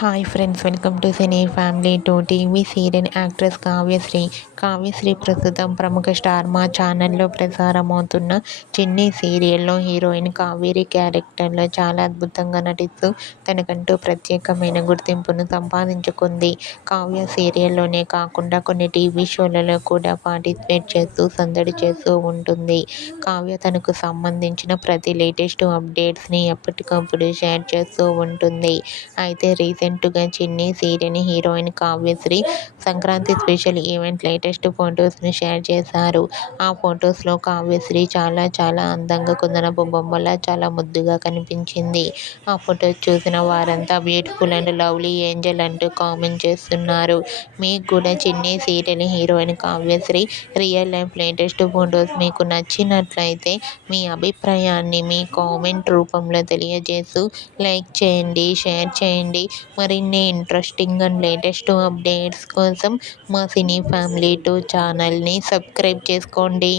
Hi friends, welcome to cine family two. TV serial actress Kavyasri. Kavyasri ప్రస్తుతం ప్రముఖ star మా ఛానల్లో ప్రసారమవుతున్న చిన్ని సీరియల్లో హీరోయిన్ కావేరి క్యారెక్టర్లో చాలా అద్భుతంగా నటిస్తూ తనకంటూ ప్రత్యేకమైన గుర్తింపును సంపాదించుకుంది. కావ్య సీరియల్లోనే కాకుండా కొన్ని టీవీ షోలలో కూడా పార్టిసిపేట్ చేస్తూ సందడి చేస్తూ ఉంటుంది. కావ్య తనకు సంబంధించిన ప్రతి లేటెస్ట్ అప్డేట్స్ని ఎప్పటికప్పుడు షేర్ చేస్తూ ఉంటుంది. అయితే రీసెంట్గా చిన్ని serial heroine Kavyasri Sankranti special event latest ఫొటోస్ని షేర్ చేశారు. ఆ ఫొటోస్లో కావ్యశ్రీ చాలా చాలా అందంగా కుందనపు బొమ్మలా చాలా ముద్దుగా కనిపించింది. ఆ ఫొటోస్ చూసిన వారంతా బ్యూటిఫుల్ అండ్ లవ్లీ ఏంజల్ అంటూ కామెంట్ చేస్తున్నారు. మీకు కూడా చిన్ని serial heroine Kavyasri real life latest photos మీకు నచ్చినట్లయితే మీ అభిప్రాయాన్ని మీ కామెంట్ రూపంలో తెలియజేస్తూ లైక్ చేయండి, షేర్ చేయండి. మరిన్ని ఇంట్రెస్టింగ్ అండ్ లేటెస్ట్ అప్డేట్స్ కోసం మా సినీ ఫ్యామిలీ 2 ఛానల్ని సబ్స్క్రైబ్ చేసుకోండి.